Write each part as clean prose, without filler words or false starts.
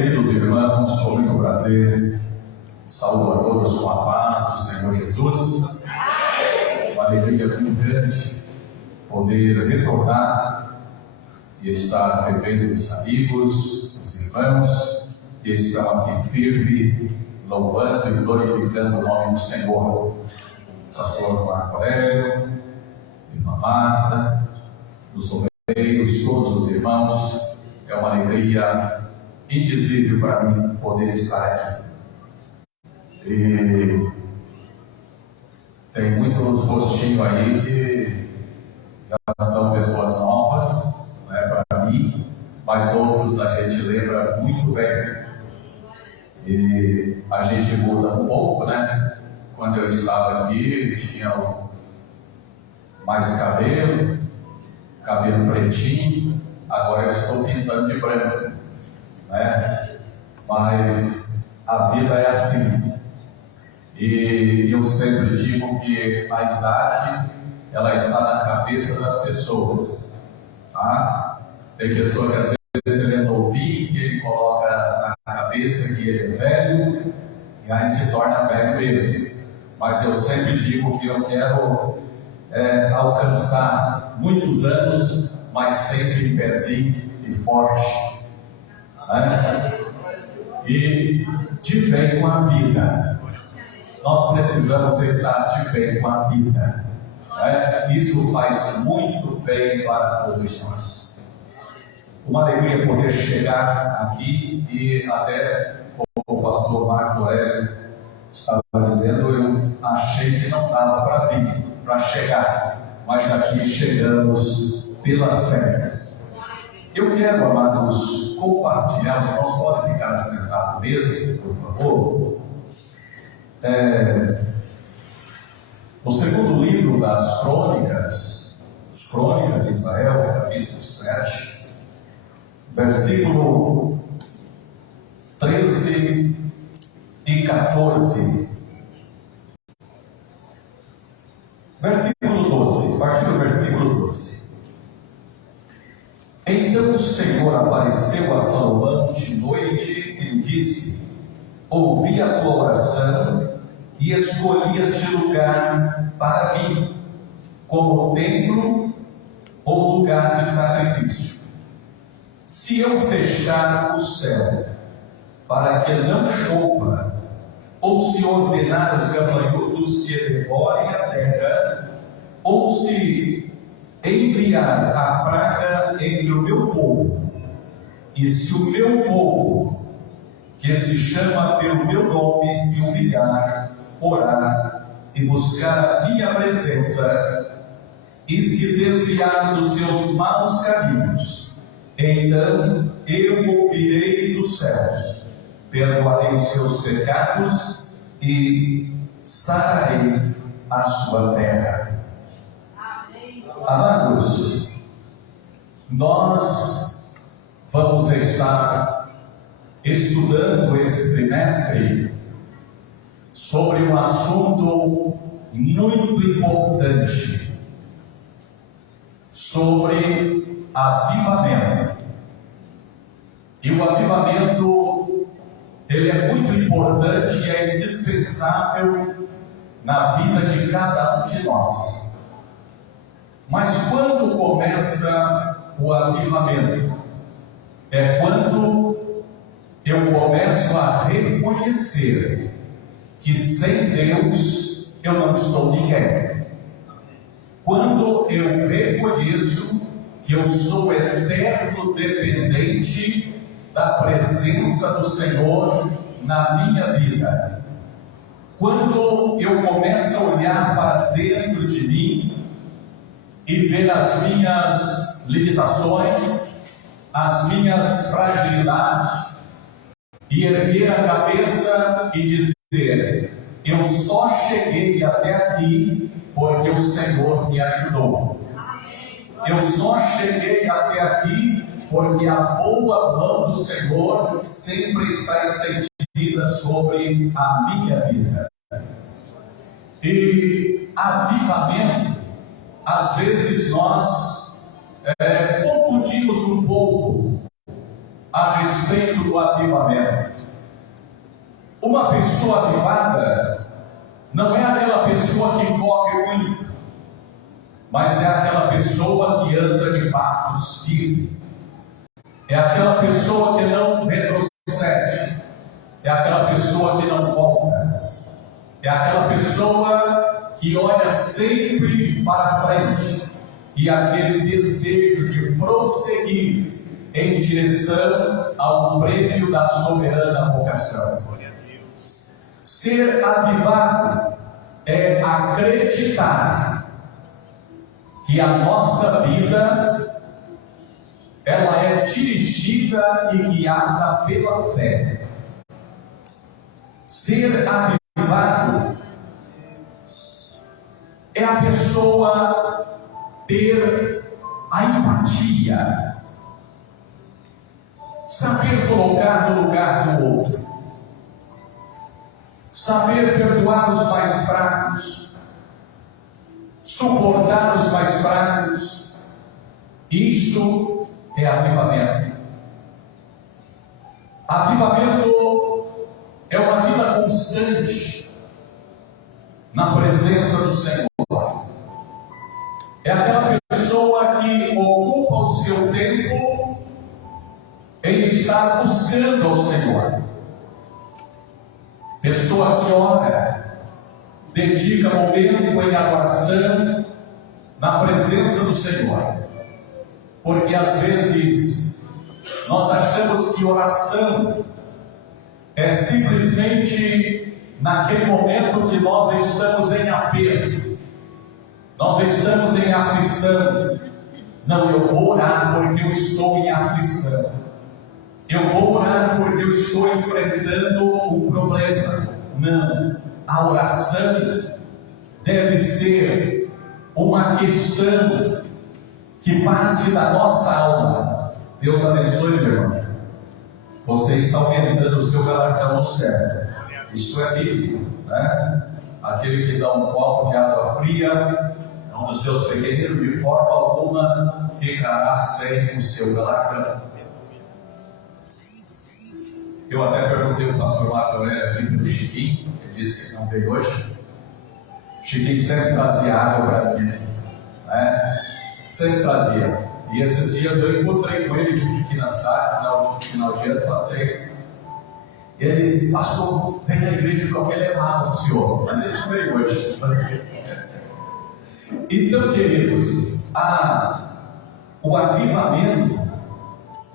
Queridos irmãos, com muito prazer, saúdo a todos com a paz do Senhor Jesus. Uma alegria muito grande poder retornar e estar revendo os amigos, os irmãos que estão aqui firme, louvando e glorificando o nome do Senhor. Pastor Marco Aurélio, irmã Marta, os obreiros, todos os irmãos, é uma alegria indizível para mim poder estar aqui. E tem muitos rostinhos aí que já são pessoas novas, né, para mim, mas outros a gente lembra muito bem. E a gente muda um pouco, né? Quando eu estava aqui, tinha mais cabelo pretinho, agora eu estou pintando de branco, né? Mas a vida é assim. E eu sempre digo que a idade, ela está na cabeça das pessoas, tá? Tem pessoa que às vezes ele é novinho, ele coloca na cabeça que ele é velho, e aí se torna velho mesmo. Mas eu sempre digo que eu quero alcançar muitos anos, mas sempre em pezinho e forte, né? E de bem com a vida. Nós precisamos estar de bem com a vida, né? Isso faz muito bem para todos nós. Uma alegria poder chegar aqui e até, como o pastor Marco Aurélio estava dizendo, eu achei que não dava para vir, para chegar, mas aqui chegamos pela fé. Eu quero, amados, compartilhar, os irmãos podem ficar sentados mesmo, por favor. No segundo livro das Crônicas, as Crônicas de Israel, capítulo 7, versículo 13 e 14. Versículo 12, a partir do versículo 12. Então o Senhor apareceu a Salomão de noite e lhe disse: ouvi a tua oração e escolhi este lugar para mim, como templo ou lugar de sacrifício. Se eu fechar o céu para que não chova, ou se ordenar os gafanhotos que devorem a terra, ou se enviar a praga entre o meu povo, e se o meu povo, que se chama pelo meu nome, se humilhar, orar e buscar a minha presença, e se desviar dos seus maus caminhos, então eu ouvirei dos céus, perdoarei os seus pecados e sararei a sua terra. Amados, nós vamos estar estudando esse trimestre sobre um assunto muito importante, sobre avivamento. E o avivamento, ele é muito importante e é indispensável na vida de cada um de nós. Mas quando começa o avivamento? É quando eu começo a reconhecer que sem Deus eu não sou ninguém. Quando eu reconheço que eu sou eterno dependente da presença do Senhor na minha vida. Quando eu começo a olhar para dentro de mim e ver as minhas limitações, as minhas fragilidades, e erguer a cabeça e dizer: eu só cheguei até aqui porque o Senhor me ajudou. Eu só cheguei até aqui porque a boa mão do Senhor sempre está estendida sobre a minha vida. E avivamento, às vezes nós confundimos um pouco a respeito do avivamento. Uma pessoa avivada não é aquela pessoa que corre muito, mas é aquela pessoa que anda de passos firmes. É aquela pessoa que não retrocede. É aquela pessoa que não volta. É aquela pessoa que olha sempre para frente. E aquele desejo de prosseguir em direção ao prêmio da soberana vocação. Ser avivado é acreditar que a nossa vida ela é dirigida e guiada pela fé. Ser avivado é a pessoa ter a empatia, saber colocar no lugar do outro, saber perdoar os mais fracos, suportar os mais fracos. Isso é avivamento. Avivamento é uma vida constante na presença do Senhor. É aquela pessoa que ocupa o seu tempo em estar buscando ao Senhor. Pessoa que ora, dedica momento em adoração na presença do Senhor. Porque às vezes nós achamos que oração é simplesmente naquele momento que nós estamos em aperto, nós estamos em aflição. Não, eu vou orar porque eu estou em aflição. Eu vou orar porque eu estou enfrentando um problema. Não, a oração deve ser uma questão que parte da nossa alma. Deus abençoe, meu irmão. Você está aumentando o seu galardão no céu. Isso é bíblico, né? Aquele que dá um copo de água fria a um dos seus pequeninos, de forma alguma ficará sem o seu galardão. Eu até perguntei ao pastor Marco aqui pelo Chiquinho, ele disse que não veio hoje. Chiquinho sempre trazia água para mim, né? Sempre trazia. E esses dias eu encontrei com ele aqui na cidade, no final de ano, passei. E ele disse: pastor, vem na igreja que eu quero levar o senhor. Mas ele não veio hoje. Então, queridos, o avivamento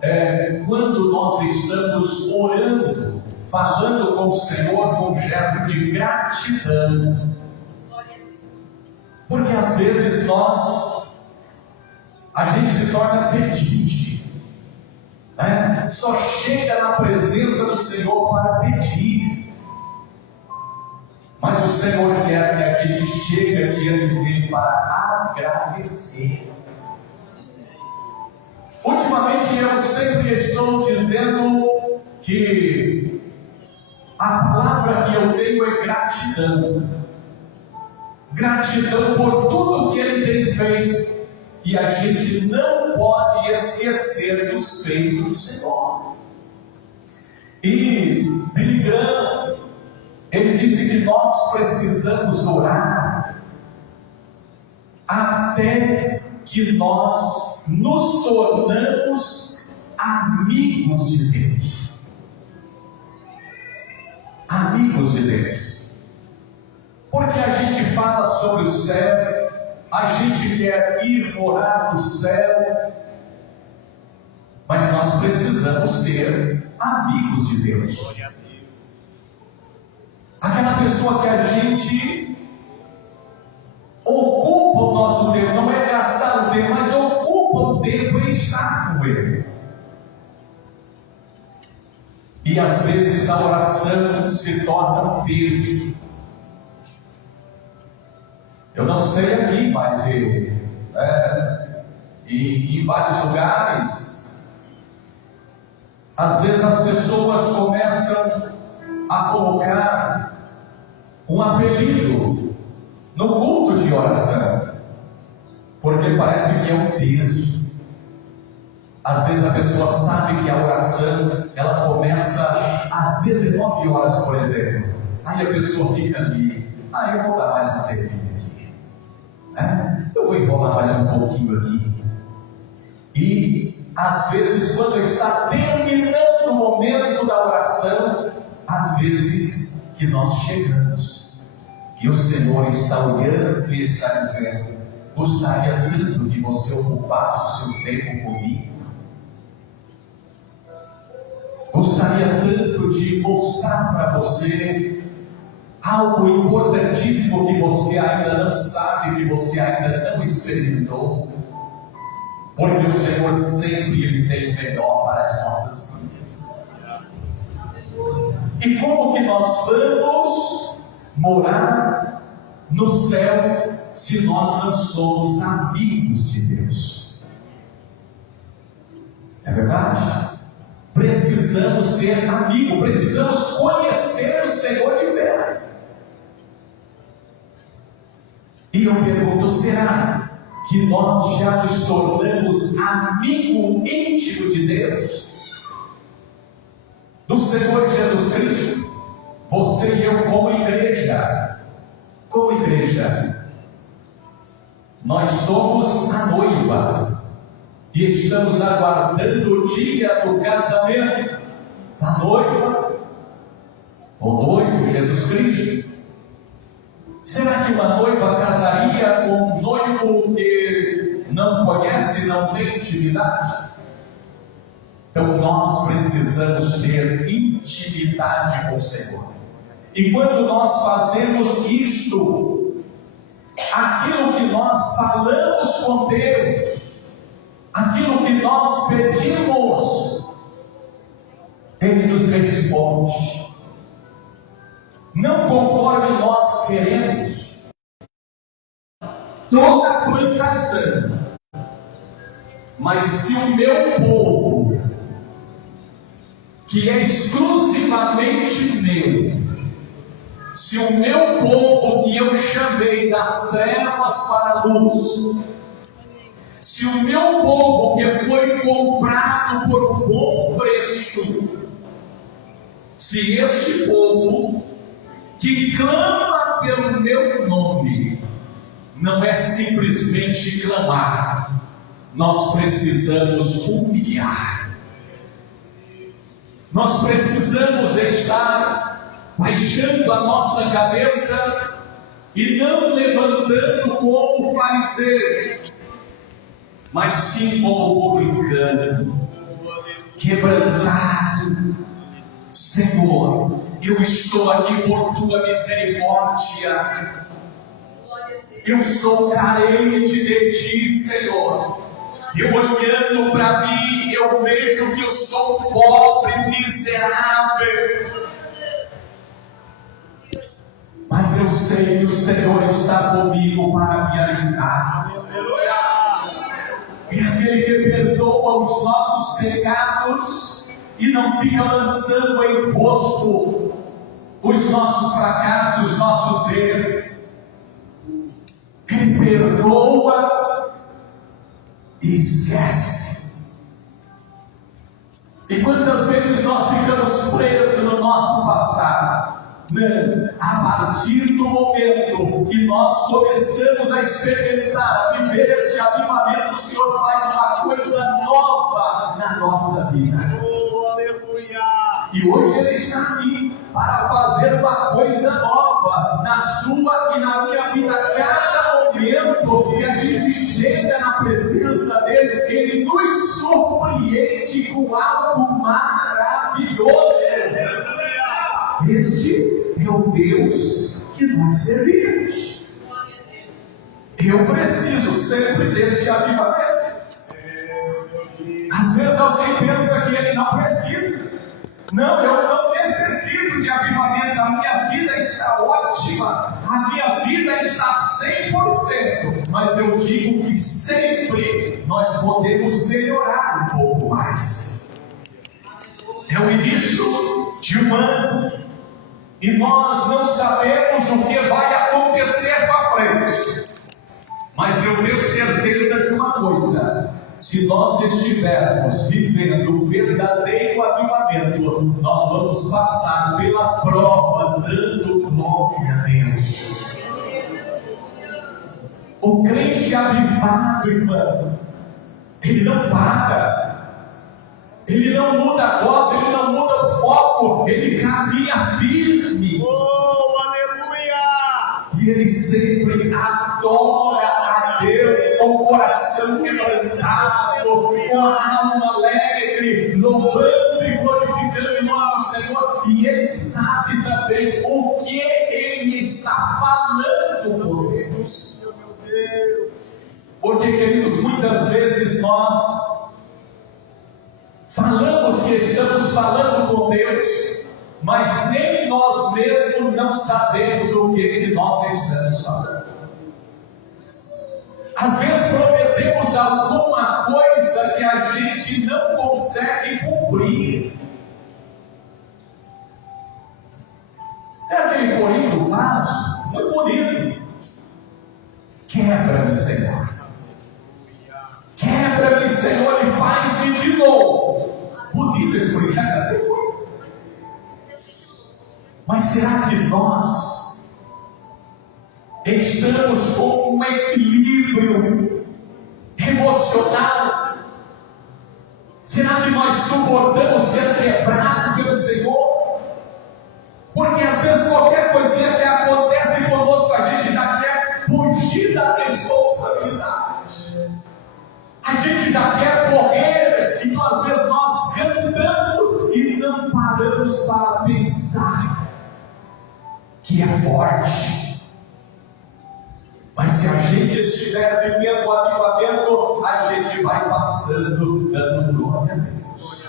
é quando nós estamos orando, falando com o Senhor com um gesto de gratidão. Porque às vezes a gente se torna pedinte, né? Só chega na presença do Senhor para pedir. Mas o Senhor quer que a gente chegue diante dele para agradecer. Ultimamente eu sempre estou dizendo que a palavra que eu tenho é gratidão. Gratidão por tudo que Ele tem feito. E a gente não pode esquecer dos feitos do Senhor. E Billy Graham, ele disse que nós precisamos orar até que nós nos tornamos amigos de Deus. Amigos de Deus. Porque a gente fala sobre o céu, a gente quer ir morar no céu, mas nós precisamos ser amigos de Deus. Aquela pessoa que a gente ocupa o nosso tempo, não é gastar o tempo, mas ocupa o tempo em estar com Ele. E às vezes a oração se torna um peso. Eu não sei aqui, mas em vários lugares, às vezes as pessoas começam a colocar um apelido no culto de oração, porque parece que é um peso. Às vezes a pessoa sabe que a oração, ela começa às 19 horas, por exemplo. Aí a pessoa fica ali, eu vou dar mais um tempinho aqui, eu vou enrolar mais um pouquinho aqui. E às vezes, quando está terminando o momento da oração, às vezes que nós chegamos, e o Senhor está olhando e está dizendo: gostaria tanto que você ocupasse o seu tempo comigo. Gostaria tanto de mostrar para você algo importantíssimo que você ainda não sabe, que você ainda não experimentou. Porque o Senhor sempre Ele tem o melhor para as nossas vidas. E como que nós vamos morar no céu se nós não somos amigos de Deus? É verdade? Precisamos ser amigos, precisamos conhecer o Senhor de perto. E eu pergunto, será que nós já nos tornamos amigo íntimo de Deus? Do Senhor Jesus Cristo? Você e eu como igreja, nós somos a noiva e estamos aguardando o dia do casamento da noiva, o noivo Jesus Cristo. Será que uma noiva casaria com um noivo que não conhece, não tem intimidade? Então nós precisamos ter intimidade com o Senhor. E quando nós fazemos isto, aquilo que nós falamos com Deus, aquilo que nós pedimos, Ele nos responde. Não conforme nós queremos. Toda plantação. Mas se o meu povo, que é exclusivamente meu, se o meu povo que eu chamei das trevas para a luz, se o meu povo que foi comprado por um bom preço, se este povo que clama pelo meu nome, não é simplesmente clamar, nós precisamos humilhar, nós precisamos estar baixando a nossa cabeça e não levantando como fariseu, mas sim como publicano, quebrantado. Senhor, eu estou aqui por tua misericórdia. Eu sou carente de ti, Senhor. Eu olhando para mim, eu vejo que eu sou pobre, miserável. Mas eu sei que o Senhor está comigo para me ajudar. É aquele que perdoa os nossos pecados e não fica lançando em rosto os nossos fracassos, os nossos erros. Ele perdoa e esquece. E quantas vezes nós ficamos presos no nosso passado? Não, a partir do momento que nós começamos a experimentar, a viver este avivamento, o Senhor faz uma coisa nova na nossa vida. E hoje Ele está aqui para fazer uma coisa nova na sua e na minha vida. Cada momento que a gente chega na presença dEle, Ele nos surpreende com algo maravilhoso. Este é o Deus que nós servimos. Eu preciso sempre deste avivamento. Às vezes alguém pensa que ele não precisa. Não, eu não necessito de avivamento. A minha vida está ótima. A minha vida está 100%. Mas eu digo que sempre nós podemos melhorar um pouco mais. É o início de um ano. E nós não sabemos o que vai acontecer para frente. Mas eu tenho certeza de uma coisa: se nós estivermos vivendo o verdadeiro avivamento, nós vamos passar pela prova dando glória a Deus. O crente avivado, irmão, ele não para, ele não muda a rota, ele não muda o foco, ele caminha firme. Oh, aleluia! E ele sempre adora a Deus com o coração quebrantado, com a alma alegre, louvando e glorificando o nome do Senhor. E ele sabe também o que ele está falando por Deus. Porque, queridos, muitas vezes nós falamos que estamos falando com Deus, mas nem nós mesmos não sabemos o que nós estamos falando. Às vezes prometemos alguma coisa que a gente não consegue cumprir. É aquele corinho do vaso, muito bonito. Quebra-me, Senhor. Quebra-me, Senhor, e faz-me de novo. Bonito esse corinho, já cantei muito. Mas será que nós estamos com um equilíbrio emocional? Será que nós suportamos ser quebrados pelo Senhor? Porque às vezes qualquer coisinha que acontece conosco, a gente já quer fugir da responsabilidade. A gente já quer correr, então às vezes nós cantamos e não paramos para pensar que é forte. Mas se a gente estiver vivendo o avivamento, a gente vai passando dando glória a Deus.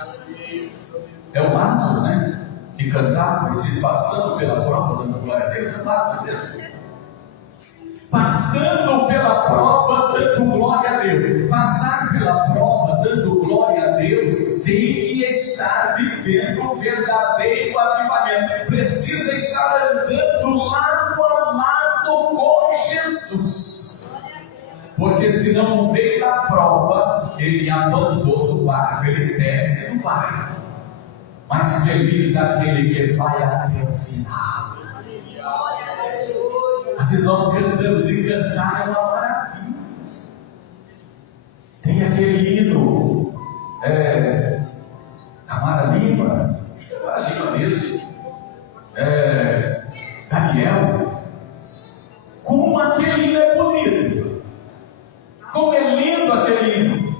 É o Lázaro, né? Que cantava e se passando pela prova dando glória a Deus. É o Lázaro desse. Passando pela prova dando glória a Deus. Passar pela prova dando glória a Deus tem que estar vivendo o verdadeiro avivamento. Precisa estar andando lado a lado com Jesus. Porque senão no meio da prova ele abandona o barco, ele desce do barco. Mas feliz aquele que vai até o final. Às vezes nós cantamos e cantar é uma maravilha. Tem aquele hino, Tamara Lima, Tamara Lima mesmo, Daniel. Como aquele hino é bonito, como é lindo aquele hino.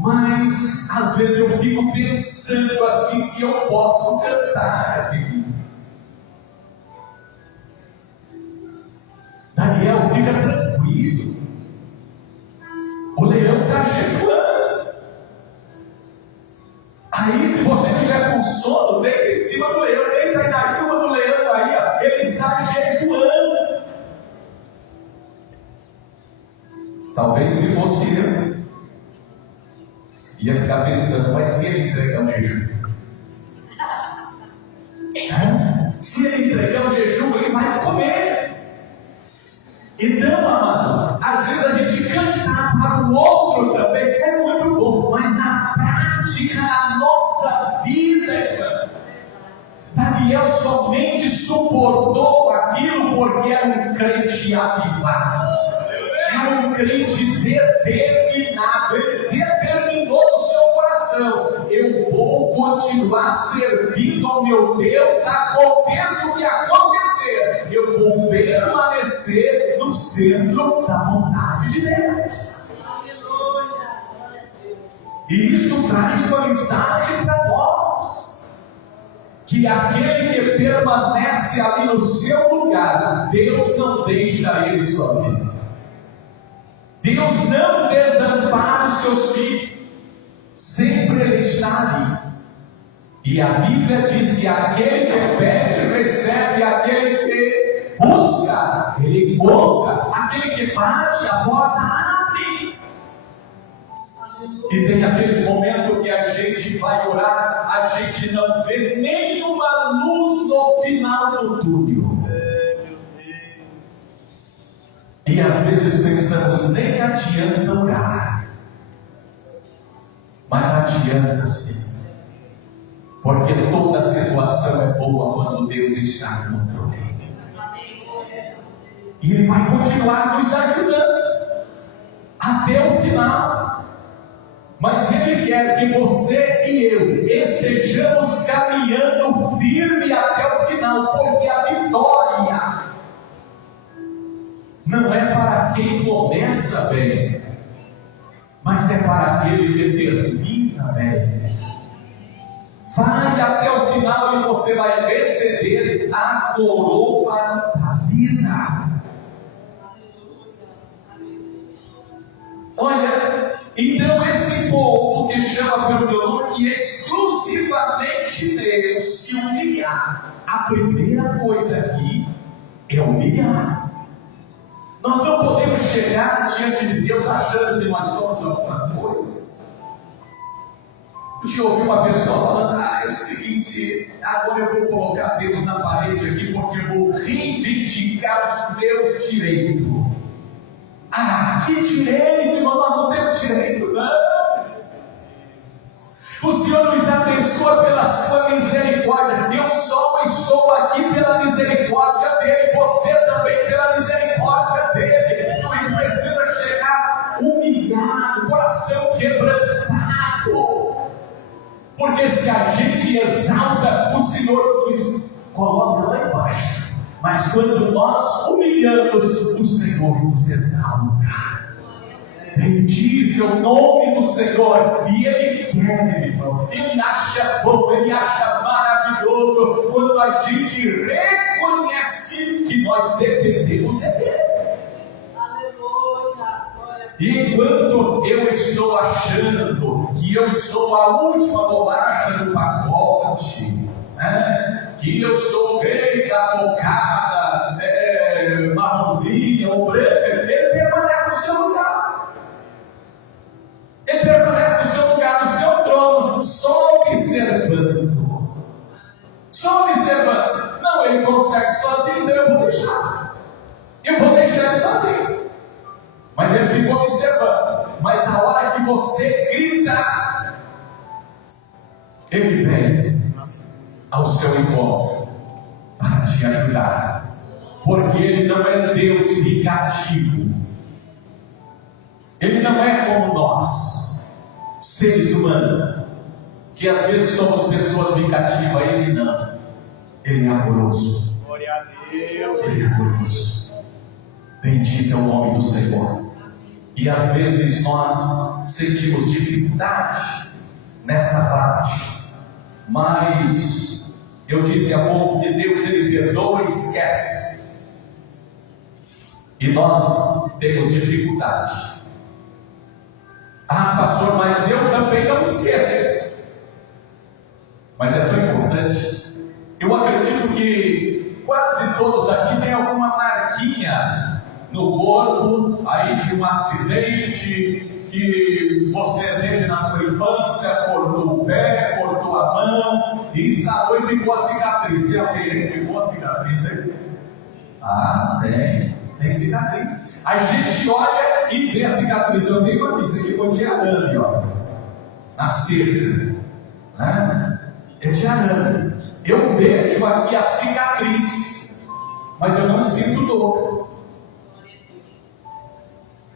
Mas às vezes eu fico pensando assim, se eu posso cantar aquele hino. Daniel, fica tranquilo, o leão está jejuando. Aí se você tiver com sono, deita em cima do leão, deita aí na cima do leão aí, ó, ele está jejuando. Talvez se fosse eu, ia ficar pensando, mas se ele entregar o jejum? Se ele entregar o jejum, ele vai comer. Então, amados, às vezes a gente cantar para o outro também é muito bom, mas na prática, na nossa vida, irmão, Daniel somente suportou aquilo porque era um crente avivado, era um crente determinado. Ele determinou no seu coração: eu vou continuar servindo ao meu Deus, aconteça o que acontecer, eu vou permanecer no centro da vontade de Deus. E isso traz uma mensagem para nós, que aquele que permanece ali no seu lugar, Deus não deixa ele sozinho. Deus não desampara os seus filhos, sempre ele está ali. E a Bíblia diz que aquele que pede, recebe; aquele que busca, ele encontra; aquele que bate, a porta abre. E tem aqueles momentos que a gente vai orar, a gente não vê nenhuma luz no final do túnel. E às vezes pensamos, nem adianta orar, Mas adianta-se, porque toda situação é boa quando Deus está no controle. E Ele vai continuar nos ajudando até o final. Mas Ele quer que você e eu estejamos caminhando firme até o final, porque a vitória não é para quem começa bem, mas é para aquele que termina bem. Vai até o final e você vai receber a coroa da vida. Olha, então esse povo que chama pelo meu nome, que exclusivamente Deus se humilhar, a primeira coisa aqui é humilhar. Nós não podemos chegar diante de Deus achando que nós somos alguma coisa. Eu ouvi uma pessoa falando: é o seguinte, agora eu vou colocar Deus na parede aqui porque eu vou reivindicar os meus direitos. Que direito? Nós não temos direito, não. O Senhor nos abençoa pela sua misericórdia. Eu só estou aqui pela misericórdia dele, você também pela misericórdia dele. Então a gente precisa chegar humilhado, coração quebrantado, porque se a gente exalta, o Senhor nos coloca lá embaixo. Mas quando nós humilhamos, o Senhor nos exalta. Bendito é o nome do Senhor. E Ele quer, irmão. Ele acha bom, Ele acha maravilhoso quando a gente reconhece que nós dependemos dEle. E enquanto eu estou achando que eu sou a última bolacha do pacote, que eu sou bem capocada, marronzinha ou branca, Ele permanece no seu lugar. Ele permanece no seu lugar, no seu trono, só observando. Só observando. Não, Ele consegue sozinho, então eu vou deixar. Eu vou deixar Ele sozinho. Mas Ele ficou observando. Mas a hora que você grita, Ele vem ao seu encontro para te ajudar. Porque Ele não é Deus vingativo. Ele não é como nós, seres humanos, que às vezes somos pessoas vingativas. Ele não. Ele é amoroso. Glória a Deus. Ele é amoroso. Bendito é o nome do Senhor. E às vezes nós sentimos dificuldade nessa parte. Mas eu disse há pouco que Deus, Ele perdoa e esquece. E nós temos dificuldade. Pastor, mas eu também não esqueço. Mas é tão importante. Eu acredito que quase todos aqui têm alguma marquinha no corpo, aí de um acidente que você teve na sua infância, cortou o pé, cortou a mão, e sarou e ficou a cicatriz. Tem alguém que ficou a cicatriz aí? Tem cicatriz. A gente olha e vê a cicatriz. Eu tenho aqui, isso aqui foi de arame, ó, na cerca, é de arame. Eu vejo aqui a cicatriz, mas eu não sinto dor.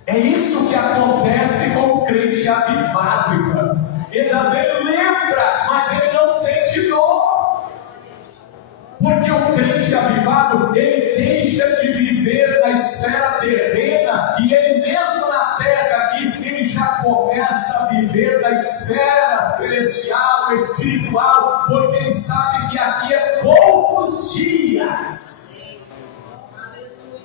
É isso que acontece com o crente avivado, irmão. Ele às vezes lembra, mas ele não sente dor. Porque o crente avivado, ele deixa de viver na esfera terrena, e ele mesmo na terra aqui, ele já começa a viver na esfera celestial, espiritual, porque ele sabe que aqui é poucos dias.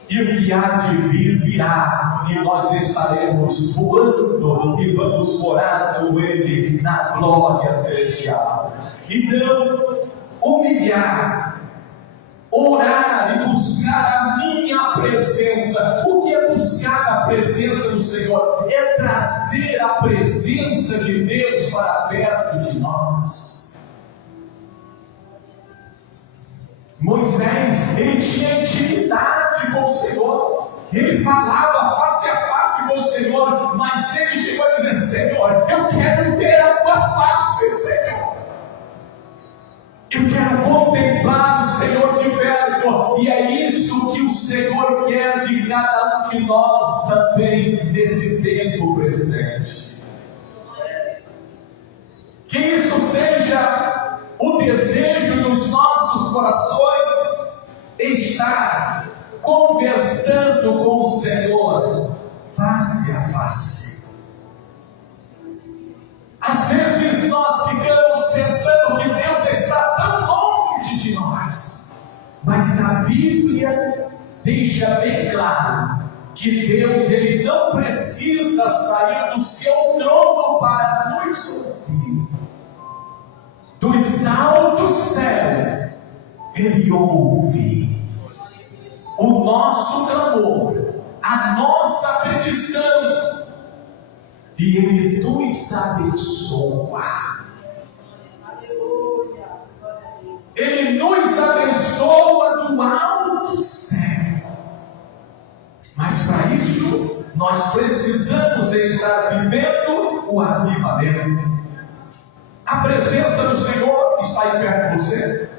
E o que há de vir, virá, e nós estaremos voando e vamos morar com Ele na glória celestial. Então, humilhar, orar e buscar a minha presença. O que é buscar a presença do Senhor? É trazer a presença de Deus para perto de nós. Moisés, ele tinha intimidade com o Senhor. Ele falava face a face face com o Senhor, mas ele chegou a dizer: Senhor, eu quero ver a tua face, Senhor. Eu quero contemplar o Senhor de perto, e é isso que o Senhor quer de cada um de nós também nesse tempo presente. Que isso seja o desejo dos nossos corações, estar conversando com o Senhor face a face. Às vezes nós ficamos pensando que Deus está tão longe de nós, mas a Bíblia deixa bem claro que Deus, ele não precisa sair do seu trono para nos ouvir. Dos altos céus ele ouve o nosso clamor, a nossa petição, e ele nos abençoa. Ele nos abençoa do alto céu. Mas para isso nós precisamos estar vivendo o avivamento. A presença do Senhor está aí perto de você.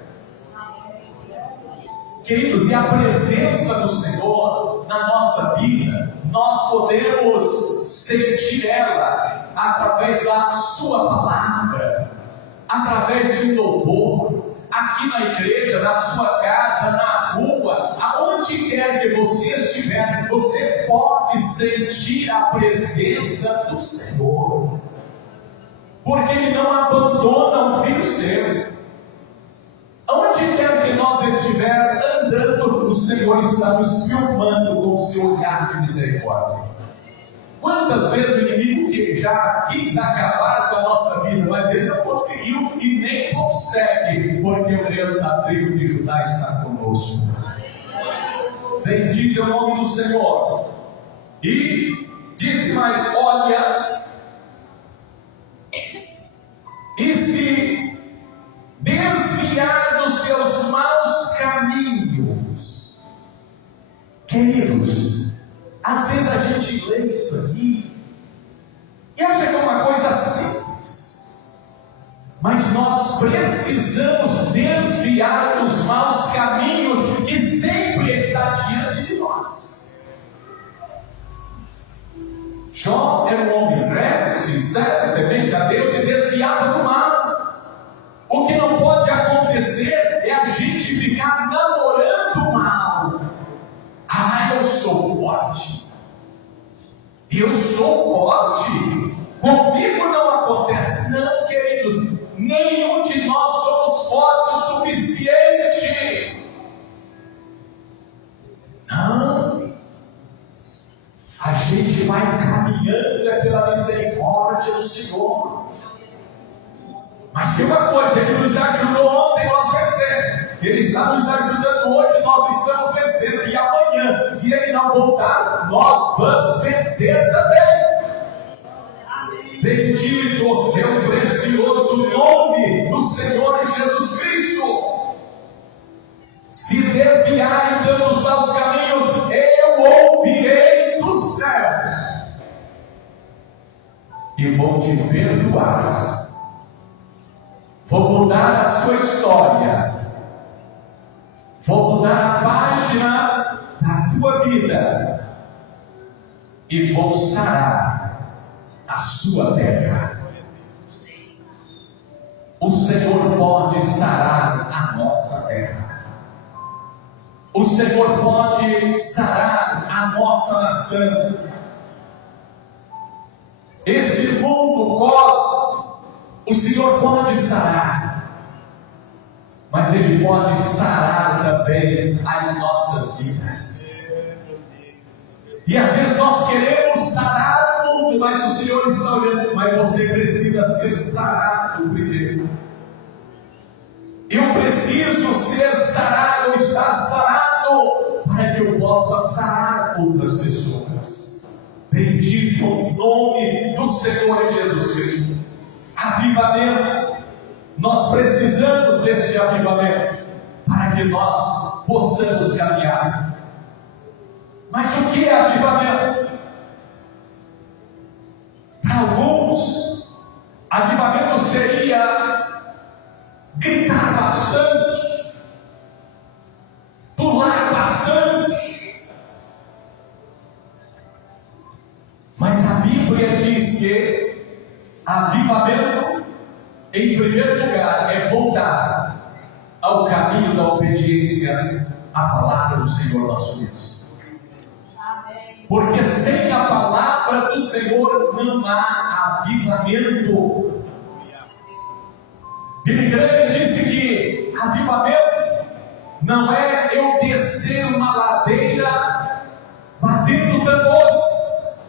Queridos, e a presença do Senhor na nossa vida, nós podemos sentir ela através da sua palavra, através de um louvor, aqui na igreja, na sua casa, na rua, aonde quer que você estiver, você pode sentir a presença do Senhor, porque Ele não abandona um filho seu. Onde quer que nós estiver andando, o Senhor está nos filmando com o seu olhar de misericórdia. Quantas vezes o inimigo que já quis acabar com a nossa vida, mas ele não conseguiu e nem consegue, porque o leão da tribo de Judá está conosco. Bendito é o nome do Senhor. E disse mais: olha, e se desviar dos seus maus caminhos. Queridos, às vezes a gente lê isso aqui e acha que é uma coisa simples, mas nós precisamos desviar dos maus caminhos que sempre está diante de nós. Jó era um homem reto, sincero, temente a Deus e desviado do mal. O que não pode acontecer é a gente ficar namorando o mal. Ah, eu sou forte. Eu sou forte. Comigo não acontece. Não, queridos. Nenhum de nós somos fortes o suficiente. Não. A gente vai caminhando pela misericórdia do Senhor. Mas tem uma coisa: Ele nos ajudou ontem, nós vencemos. Ele está nos ajudando hoje, nós estamos vencendo. E amanhã, se Ele não voltar, nós vamos vencer também. Amém. Bendito é o precioso nome do Senhor Jesus Cristo. Se desviar então dos maus caminhos, eu ouvirei dos céus e vou te perdoar. Vou mudar a sua história. Vou mudar a página da tua vida. E vou sarar a sua terra. O Senhor pode sarar a nossa terra. O Senhor pode sarar a nossa nação. Esse mundo cósmico, o Senhor pode sarar, mas Ele pode sarar também as nossas vidas. E às vezes nós queremos sarar o mundo, mas o Senhor está olhando, mas você precisa ser sarado primeiro. Eu preciso ser sarado, estar sarado, para que eu possa sarar outras pessoas. Bendito o nome do Senhor Jesus Cristo. Avivamento. Nós precisamos deste avivamento para que nós possamos caminhar. Mas o que é avivamento? seria gritar bastante, pular bastante. Mas a Bíblia diz que avivamento, em primeiro lugar, é voltar ao caminho da obediência à palavra do Senhor nosso Deus. Porque sem a palavra do Senhor não há avivamento. Billy Graham disse que avivamento não é eu descer uma ladeira batendo tambores,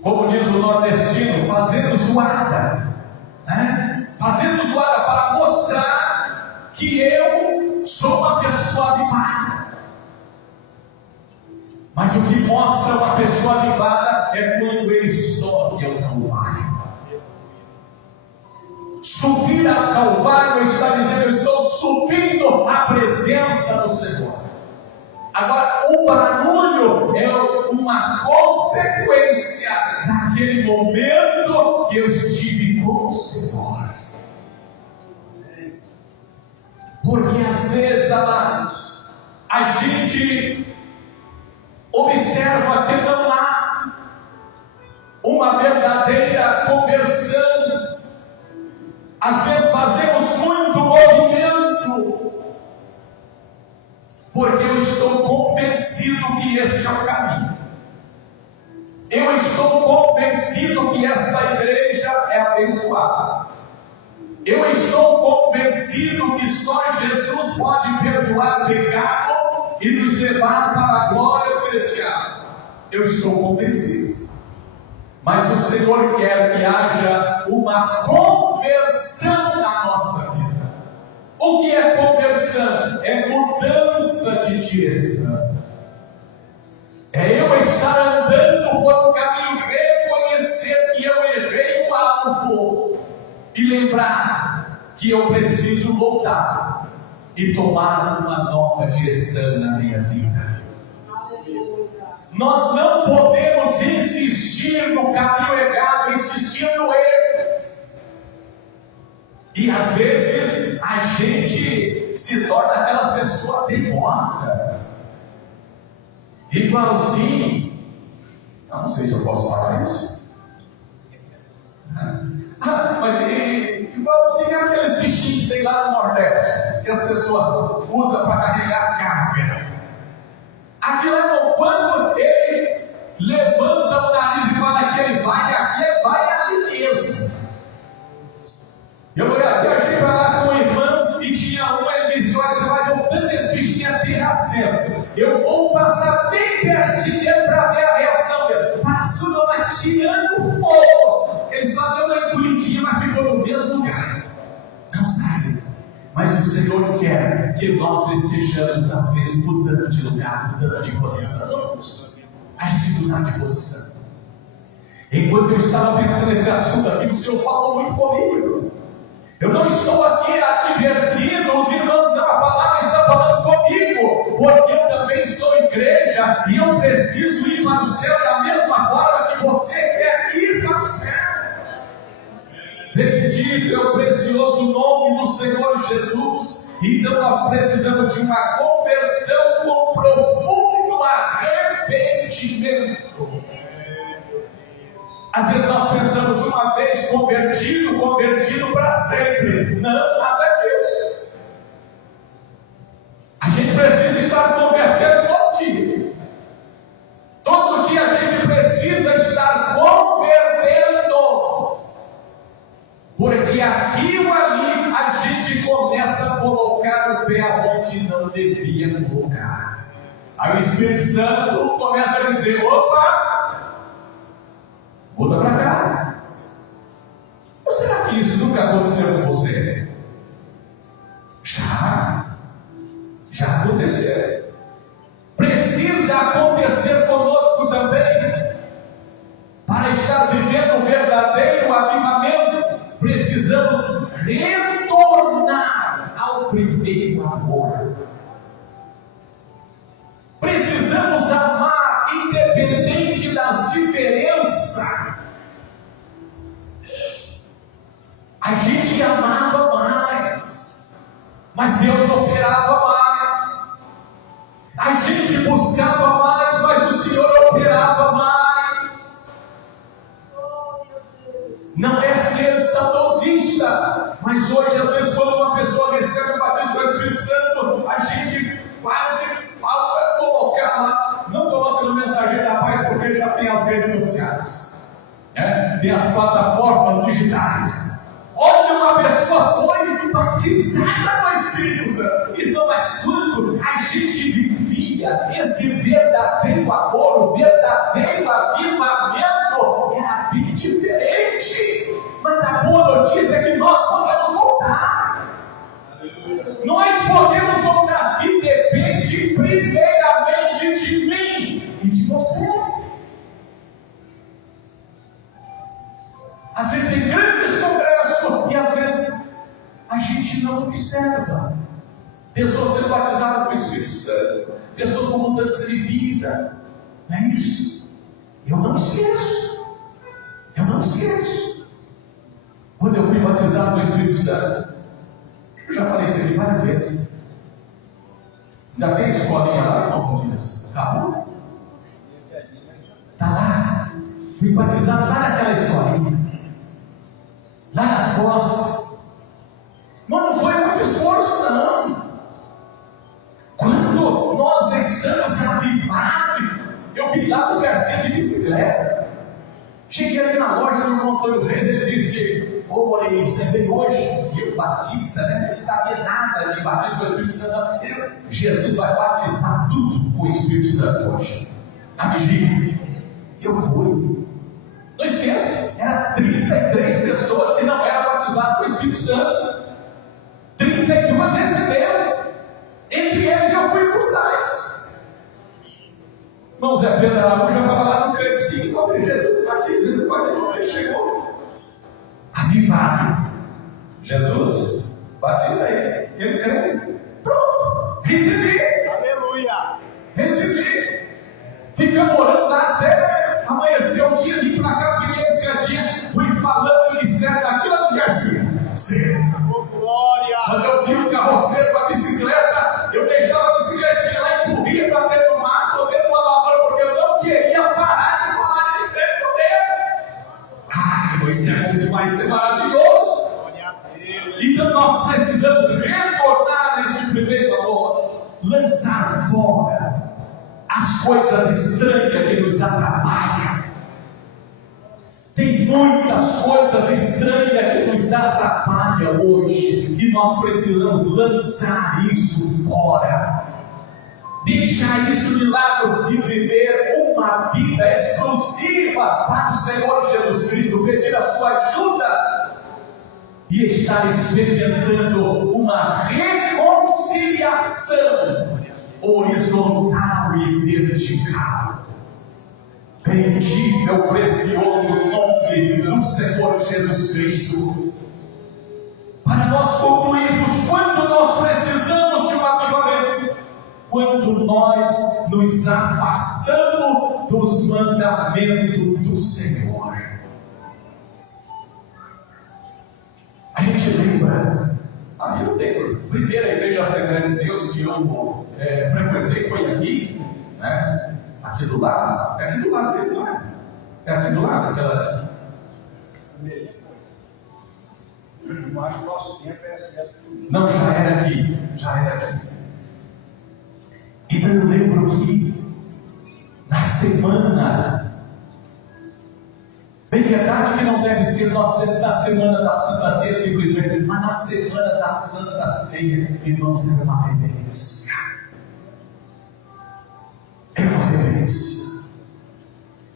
como diz o nordestino, fazendo zoada, né? Fazendo zoada para mostrar que eu sou uma pessoa avivada. Mas o que mostra uma pessoa avivada é quando ele sobe ao Calvário. Subir ao Calvário está dizendo: eu estou subindo à presença do Senhor. Agora, o barulho é uma consequência daquele momento que eu estive com o Senhor. Porque às vezes, amados, a gente observa que não há uma verdadeira conversão. Às vezes fazemos muito movimento, porque eu estou convencido que este é o caminho. Eu estou convencido que essa igreja é abençoada. Eu estou convencido que só Jesus pode perdoar pecado e nos levar para a glória celestial. Eu estou convencido. Mas o Senhor quer que haja uma conversão na nossa vida. O que é conversão? É mudança de direção. É eu estar andando por um caminho, reconhecer que eu errei o alvo e lembrar que eu preciso voltar e tomar uma nova direção na minha vida. Nós não podemos insistir no caminho errado, insistir no erro. E às vezes a gente se torna aquela pessoa teimosa, igualzinho. Eu não sei se eu posso falar isso. Mas igualzinho aqueles bichinhos que tem lá no Nordeste, que as pessoas usam para carregar carga. Aquilo é quando ele levanta o nariz e fala que ele vai, aqui vai ali mesmo. Eu achei para lá com o irmão e tinha uma, ele disse: olha, você vai voltando esse bichinho até acento. Eu vou passar bem pertinho dele para ver a reação dele. Passou lá tirando fogo. Ele só deu uma engolidinha, mas ficou no mesmo lugar. Não sai. Mas o Senhor quer que nós estejamos, às vezes, mudando de lugar, mudando de posição. A gente mudar de posição. Enquanto eu estava pensando nesse assunto aqui, o Senhor falou muito comigo. Eu não estou aqui advertindo os irmãos, não. A palavra está falando comigo, porque eu também sou igreja e eu preciso ir para o céu da mesma forma que você quer ir para o céu. Bendito é o precioso nome do Senhor Jesus. Então nós precisamos de uma conversão com profundo arrependimento. Às vezes nós pensamos uma vez convertido para sempre. Não, nada disso. A gente precisa estar convertendo todo dia. Todo dia a gente precisa estar convertendo. Porque aqui ou ali a gente começa a colocar o pé onde não devia colocar. Aí o Espírito Santo começa a dizer: opa, muda para cá. Ou será que isso nunca aconteceu com você? Já aconteceu. Precisa acontecer conosco também. Para estar vivendo um verdadeiro avivamento, precisamos retornar ao primeiro amor. Precisamos amar independente das diferenças. gente amava mais, mas Deus operava mais. A gente buscava mais, mas o Senhor operava mais. Não é ser saudosista, mas hoje, às vezes, quando uma pessoa recebe o batismo do Espírito Santo, a gente quase falta colocar lá. Não coloca no Mensageiro da Paz, porque já tem as redes sociais, né? Tem as plataformas digitais. Olha, uma pessoa foi batizada no Espírito Santo. Então, mas quando a gente vivia esse verdadeiro amor, o verdadeiro avivamento, era bem diferente. Mas a boa notícia é que nós podemos voltar. Nós podemos voltar, e depende primeiramente de mim e de você. Às vezes tem grandes congregações e às vezes a gente não observa pessoas sendo batizadas com o Espírito Santo, pessoas com mudança de vida. Não é isso? Eu não esqueço. Quando eu fui batizado no Espírito Santo, eu já falei isso aqui várias vezes. Ainda tem escolinha lá, irmão Dias? Acabou? Está lá. Fui batizado lá naquela escolinha, lá nas costas. Mas não foi muito esforço, não. Quando nós estamos avivados, eu vi lá os versinhos de bicicleta. Cheguei ali na loja do irmão Antônio Reis, ele disse: ô Moreira, você veio hoje? E eu batista, né? Nem sabia nada de batismo com o Espírito Santo. Jesus vai batizar tudo com o Espírito Santo hoje. A vigília. Eu fui. Não esqueça, eram 33 pessoas que não eram batizadas com o Espírito Santo. 32 receberam. Entre eles eu fui para os tais. Irmão Zé Pedro Araújo já estava lá no credezinho sobre Jesus batiza. Jesus batizou, ele chegou avivado. Jesus, batiza ele. Ele crê. Pronto. Recebi. Aleluia. Recebi. Ficamos orando lá até amanhecer. Eu tinha vindo para cá, peguei a bicicletinha, fui falando o ministério daquilo de Garcia. Oh, glória. Quando eu vi o carroceiro com a bicicleta, eu deixava a bicicletinha lá e corria para dentro do mato, dentro de uma lavoura, porque eu não queria parar de falar de ministério com ele. Ai, isso é bom demais, isso é maravilhoso. Glória a Deus. Então nós precisamos recordar este primeiro amor, lançar fora as coisas estranhas que nos atrapalham. Tem muitas coisas estranhas que nos atrapalham hoje, e nós precisamos lançar isso fora, deixar isso de lado e viver uma vida exclusiva para o Senhor Jesus Cristo, pedir a sua ajuda e estar experimentando uma reconciliação horizontal e vertical. Bendito é o precioso nome do Senhor Jesus Cristo. Para nós concluirmos, quando nós precisamos de um avivamento, quando nós nos afastamos dos mandamentos do Senhor. A gente lembra, eu lembro, primeira igreja Assembleia de Deus que eu frequentei foi aqui, né? Aqui do lado, é aqui do lado deles, não é? É aqui do lado, aquela. Eu acho que o nosso tempo é essa. Não, já era aqui. Então eu lembro que na semana, bem verdade que não deve ser na semana da Santa Ceia simplesmente, mas na semana da Santa Ceia, irmãos, é uma reverência. É uma reverência.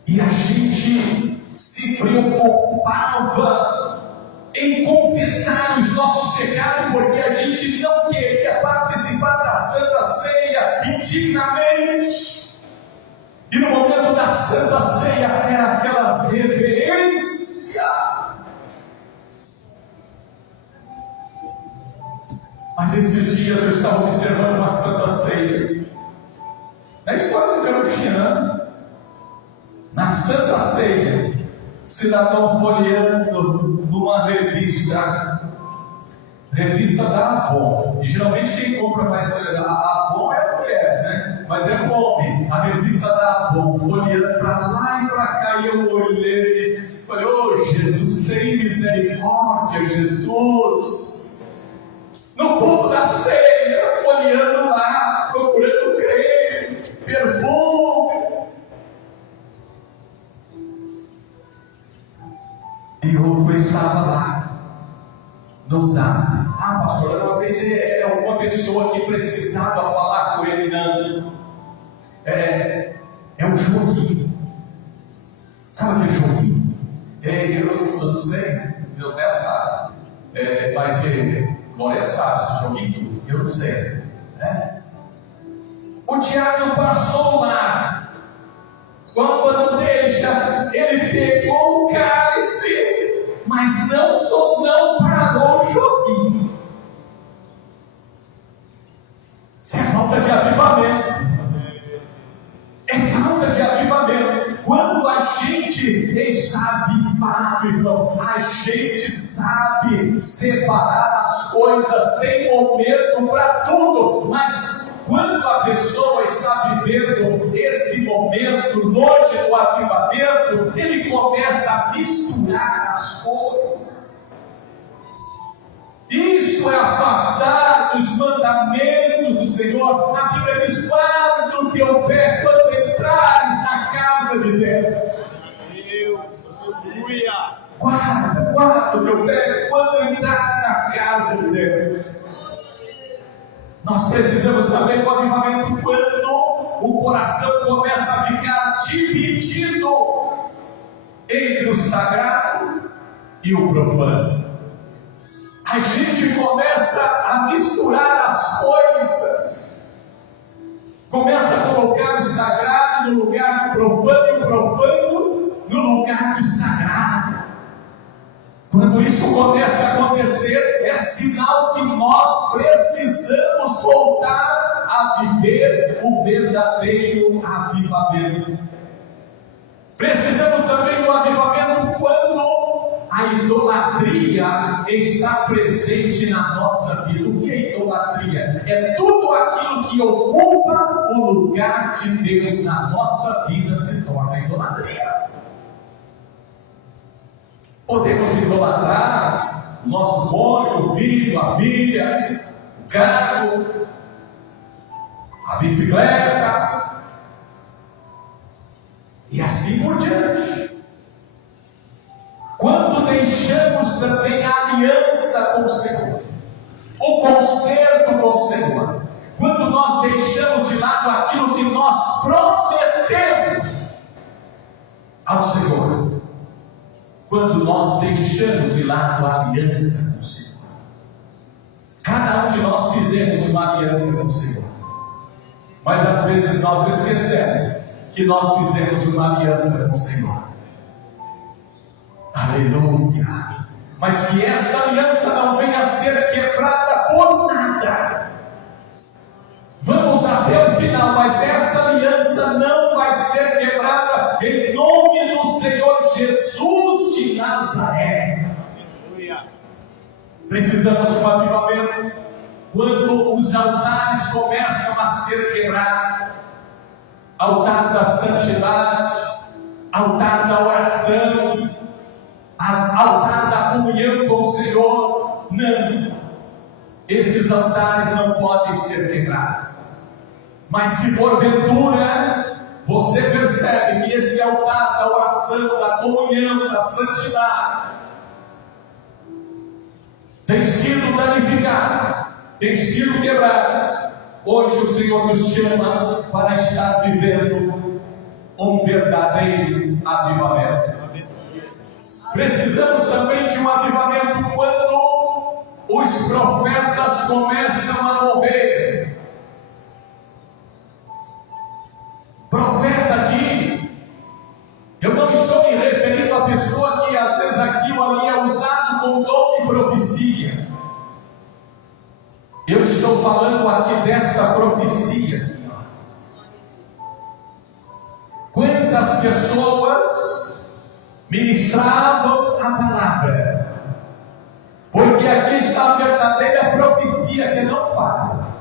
E a gente se preocupava em confessar os nossos pecados, porque a gente não queria participar da Santa Ceia indignamente. E no momento da Santa Ceia era aquela reverência. Mas esses dias eu estava observando uma Santa Ceia. Na história do Caruchiano, na Santa Ceia, cidadão folheando numa revista Revista da Avon. E geralmente quem compra mais a Avon é as mulheres, né? Mas é o homem. A revista da Avon, folheando para lá e para cá. E eu olhei e falei: oh Jesus, sem misericórdia, Jesus. No culto da ceia, folheando lá, procurando creme, perfume. E eu estava lá, no Zap. Ah, pastor, uma vez uma pessoa que precisava falar com ele. Não. É um joguinho. Sabe aquele joguinho? Eu não sei, meu neto sabe. Mas Glória sabe esse joguinho, eu não sei. O Tiago passou lá, com a bandeja, ele pegou o cálice, mas não parou o joguinho. Isso é falta de avivamento. É falta de avivamento. Quando a gente está avivado, irmão, a gente sabe separar as coisas. Tem momento para tudo, mas quando a pessoa está vivendo esse momento longe do avivamento, ele começa a misturar as coisas. Isso é afastar dos mandamentos do Senhor. A Bíblia diz: guarda o teu pé quando entrares na casa de Deus. Aleluia. Guarda o teu pé quando entrar na casa de Deus. Nós precisamos também do avivamento quando o coração começa a ficar dividido entre o sagrado e o profano. A gente começa a misturar as coisas, começa a colocar o sagrado no lugar do profano e o profano no lugar do sagrado. Quando isso começa a acontecer, é sinal que nós precisamos voltar a viver o verdadeiro avivamento. Precisamos também do avivamento quando a idolatria está presente na nossa vida. O que é idolatria? É tudo aquilo que ocupa o lugar de Deus na nossa vida se torna idolatria. Podemos idolatrar o nosso cônjuge, o filho, a filha, o carro, a bicicleta e assim por diante. Quando deixamos também a aliança com o Senhor, o concerto com o Senhor, quando nós deixamos de lado aquilo que nós prometemos ao Senhor, quando nós deixamos de lado a aliança com o Senhor. Cada um de nós fizemos uma aliança com o Senhor, mas às vezes nós esquecemos que nós fizemos uma aliança com o Senhor. Aleluia! Mas que essa aliança não venha a ser quebrada por nada. Vamos até o final, mas essa aliança não vai ser quebrada em nome do Senhor Jesus de Nazaré. Aleluia. Precisamos de um avivamento quando os altares começam a ser quebrados. Altar da santidade, altar da oração, altar da comunhão com o Senhor. Não, esses altares não podem ser quebrados. Mas se porventura você percebe que esse altar da oração, da comunhão, da santidade tem sido danificado, tem sido quebrado, hoje o Senhor nos chama para estar vivendo um verdadeiro avivamento. Precisamos também de um avivamento quando os profetas começam a morrer. Profeta aqui, eu não estou me referindo à pessoa que às vezes aquilo ali é usado com dom de profecia. Eu estou falando aqui desta profecia. Quantas pessoas ministravam a palavra? Porque aqui está verdadeira profecia que não falha.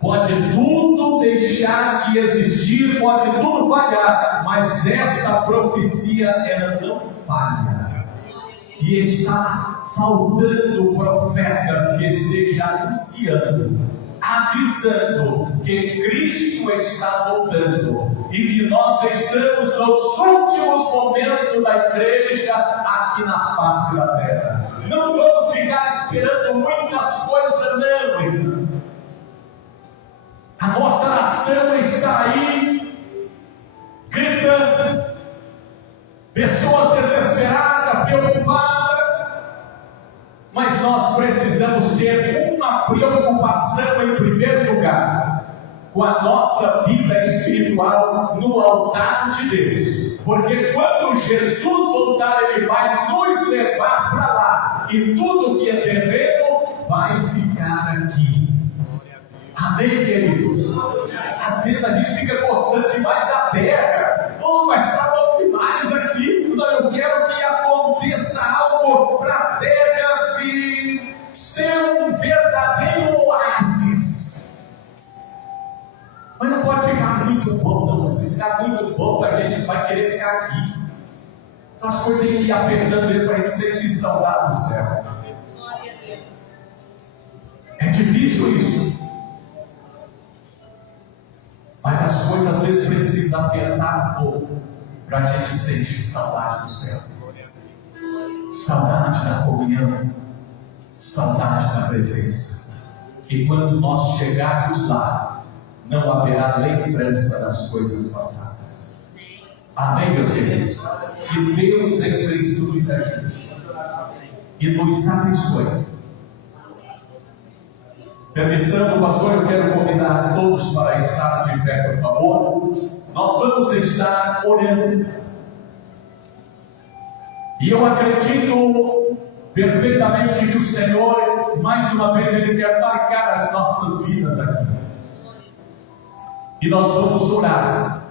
Pode tudo deixar de existir, pode tudo falhar, mas essa profecia ela não falha. E está faltando profetas que estejam anunciando, avisando que Cristo está voltando e que nós estamos nos últimos momentos da igreja aqui na face da terra. Não vamos ficar esperando muitas coisas, não, irmão. A nossa nação está aí gritando, pessoas desesperadas, preocupadas, mas nós precisamos ter uma preocupação em primeiro lugar com a nossa vida espiritual no altar de Deus, porque quando Jesus voltar, Ele vai nos levar para lá, e tudo que é terreno vai ficar aqui. Amém, queridos? Às vezes a gente fica gostando demais da terra. Oh, mas está bom demais aqui. Não, eu quero que aconteça algo para a terra ser um verdadeiro oásis. Mas não pode ficar muito bom, não. Se ficar muito bom, a gente vai querer ficar aqui. Então as coisas têm que ir apertando ele para a gente sentir saudade do céu. Glória a Deus. É difícil isso. Mas as coisas às vezes precisam apertar um pouco para a gente sentir saudade do céu, saudade da comunhão, saudade da presença. E quando nós chegarmos lá, não haverá lembrança das coisas passadas. Amém, meus queridos? Que Deus em Cristo nos ajude e nos abençoe. Permissão, pastor, eu quero convidar todos para estar de pé, por favor. Nós vamos estar orando. E eu acredito perfeitamente que o Senhor, mais uma vez, Ele quer marcar as nossas vidas aqui. E nós vamos orar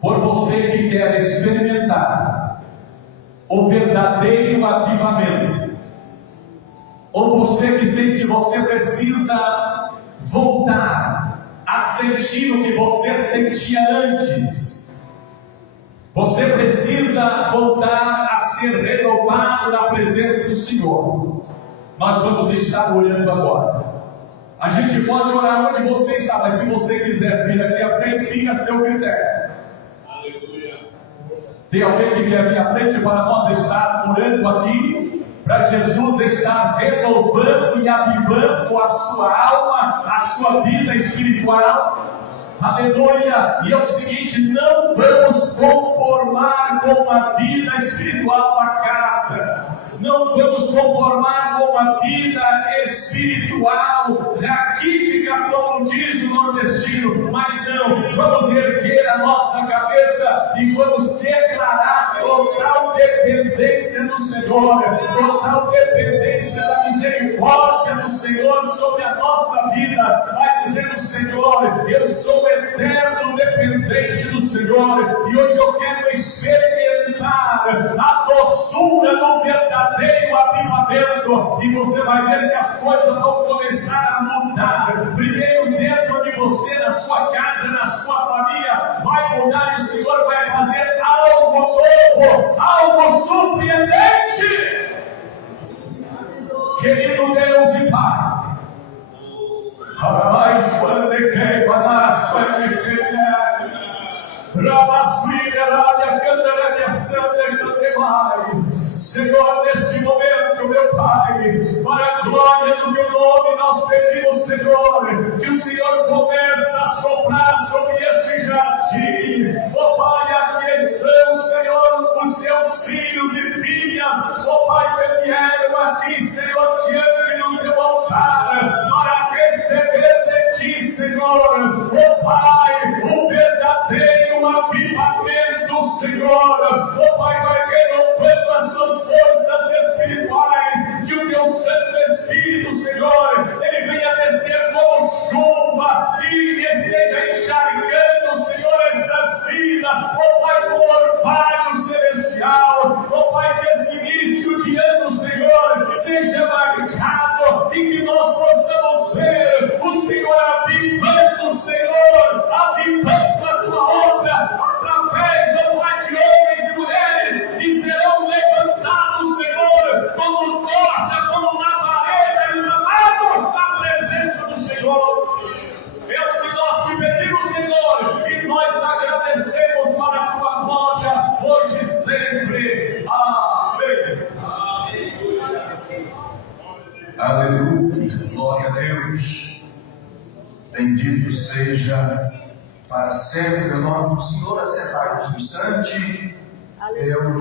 por você que quer experimentar o verdadeiro avivamento. Ou você que sente que você precisa voltar a sentir o que você sentia antes. Você precisa voltar a ser renovado na presença do Senhor. Nós vamos estar orando agora. A gente pode orar onde você está, mas se você quiser vir aqui à frente, fica a seu critério. Aleluia. Tem alguém que quer vir à frente para nós estar orando aqui? Para Jesus estar renovando e avivando a sua alma, a sua vida espiritual. Aleluia! E é o seguinte, não vamos conformar com uma vida espiritual pacata. Não vamos conformar com uma vida espiritual raquítica, como diz o nordestino, mas não, vamos erguer a nossa cabeça e vamos declarar total dependência do Senhor, total dependência da misericórdia do Senhor sobre a nossa vida. Vai dizendo, Senhor, eu sou eterno dependente do Senhor, e hoje eu quero experimentar a doçura do verdadeiro avivamento, e você vai ver que as coisas vão começar a mudar. Primeiro dentro de você, na sua casa, na sua família, vai mudar, e o Senhor vai fazer algo novo, algo surpreendente. Querido Deus e Pai, Senhor, neste momento, meu Pai, para a glória do teu nome, nós pedimos, Senhor, que o Senhor comece a soprar sobre este jardim. Ó Pai, aqui estão, Senhor, os seus filhos e filhas, ó Pai, que vieram aqui, Senhor, diante do teu altar, para receber de ti, Senhor, ó Pai, o verdadeiro avivamento, Senhor. Ó Pai, vai renovando as suas forças espirituais, que o teu Santo Espírito, Senhor, ele venha descer como chuva e esteja encharcando, Senhor, estas vidas. Ó Pai, com orvalho celestial. Ó Pai, que esse início de ano, Senhor, seja marcado Senhor, habitando a tua obra, através, ó Pai, de homens e mulheres que serão levantados, Senhor, como tocha, como labareda e lavado na presença do Senhor. É o que nós te pedimos, Senhor, e nós agradecemos para a tua glória, hoje e sempre. Amém. Aleluia, glória a Deus. Bendito seja para sempre o nome do Senhor. Assentai-vos no instante. Eu